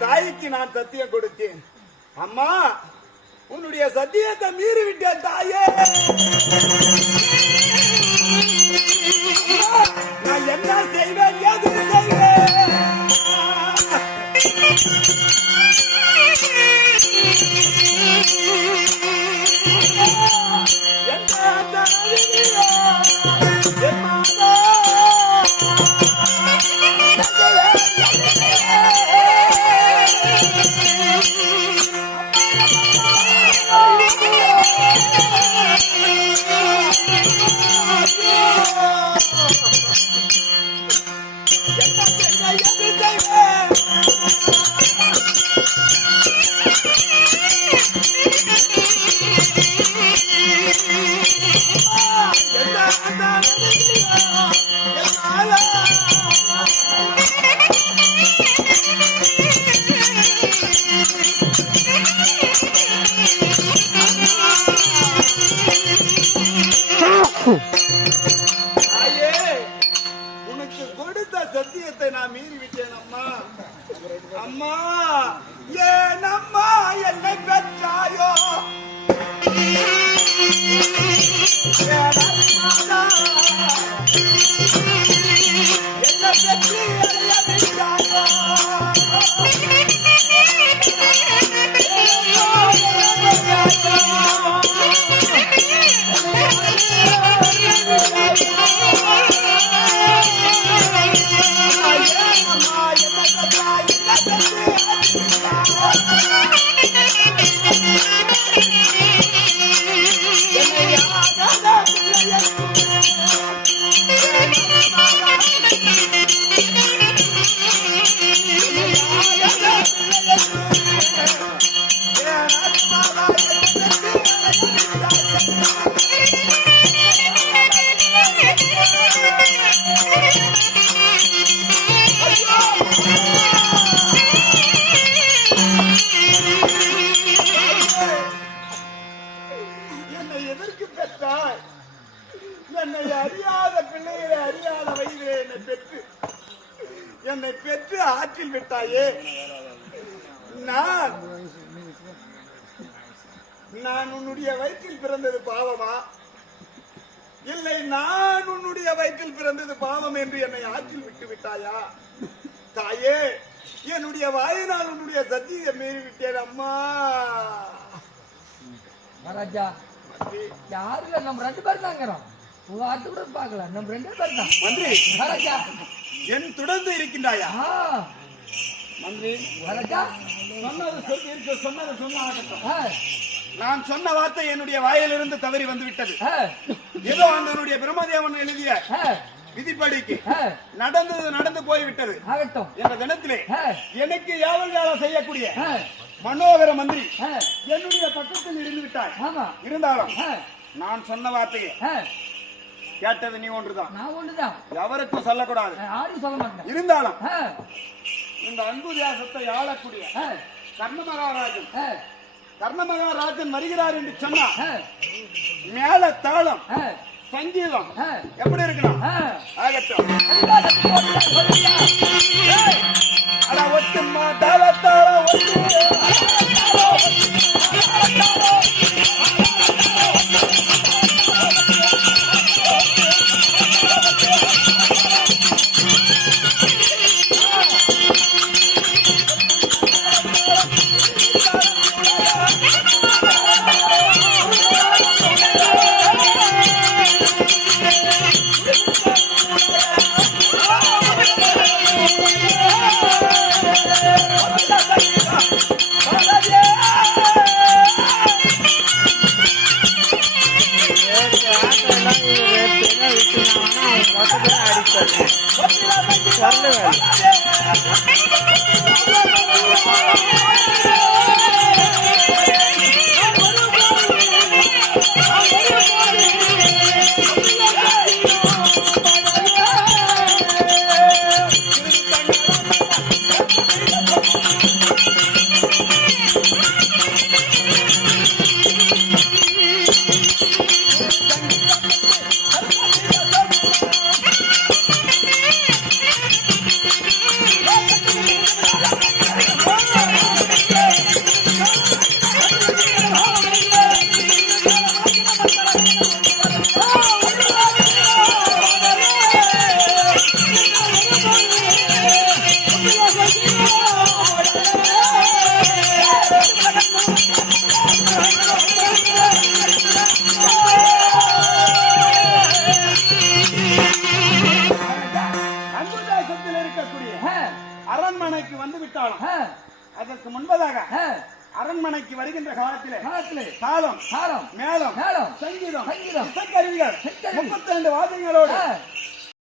தாய்க்கு நான் சத்தியம் கொடுத்தேன். அம்மா, உன்னுடைய சத்தியத்தை மீறி விட்டேன் தாயே. நான் என்ன செய்வேன், எது செய்வேன்? உனக்கு கொடுத்த சத்தியத்தை நான் மீறி விட்டேன் அம்மா. அம்மா, ஏன் அம்மா என்னை பெற்றாயோ? என்ன பெற்று அறியாதோ? என்னை அறியாத பிள்ளைகளை அறியாத வயதிலே என்னை பெற்று ஆற்றில் விட்டாயே. நான் உன்னுடைய வயிற்றில் பிறந்தது பாவமா? இல்லை, நான் உன்னுடைய வயிற்றில் பிறந்தது பாவம் என்று என்னை ஆற்றில் விட்டு விட்டாயா? தாயே, என்னுடைய வாயினால் உன்னுடைய சத்தியை மீறி விட்டேன் அம்மா. மகாராஜா, யாரு நம்ம 2 பேர் தாங்கிறோம். உங்க ஆட்டு கூட பார்க்கலாம், நம்ம 2 பேர் தான். மந்திரி மகாராஜா, என் தொடர்ந்து இருக்கின்றாயா? மந்திரி மகாராஜா, சொன்னது சொன்ன நான் சொன்ன வார்த்தை என்னுடைய வாயிலிருந்து தவறி வந்து விட்டது. ஏதோ அந்த பிரம்மதேவன் எழுதிய விதிப்படிக்கு நடந்து போய்விட்டது. என்ற தினத்திலே எனக்கு யாவல் செய்யக்கூடிய மனோகர மந்திரி என்னுடைய பக்கத்தில் இருந்து விட்டார். இருந்தாலும் நான் சொன்ன வார்த்தையை கேட்டது நீ ஒன்றுதான். எவருக்கும் சொல்லக்கூடாது. இருந்தாலும் இந்த அன்பு தேசத்தை ஆளக்கூடிய கர்ணமகாராஜன் வருகிறார் என்று சொன்னா மேல தாளம் சங்கீதம் எப்படி இருக்கணும்? ஆகட்டும். ஒட்டுமா தாளத்தாளம் அடிச்சு அங்குதாசத்தில் இருக்கக்கூடிய அரண்மனைக்கு வந்து விட்டாலும் அதற்கு முன்பதாக அரண்மனைக்கு வருகின்ற காலத்திலே தாளம் மேளம் சங்கீதம் இசைக்கருவிகள் 32 வாத்தியங்களோடு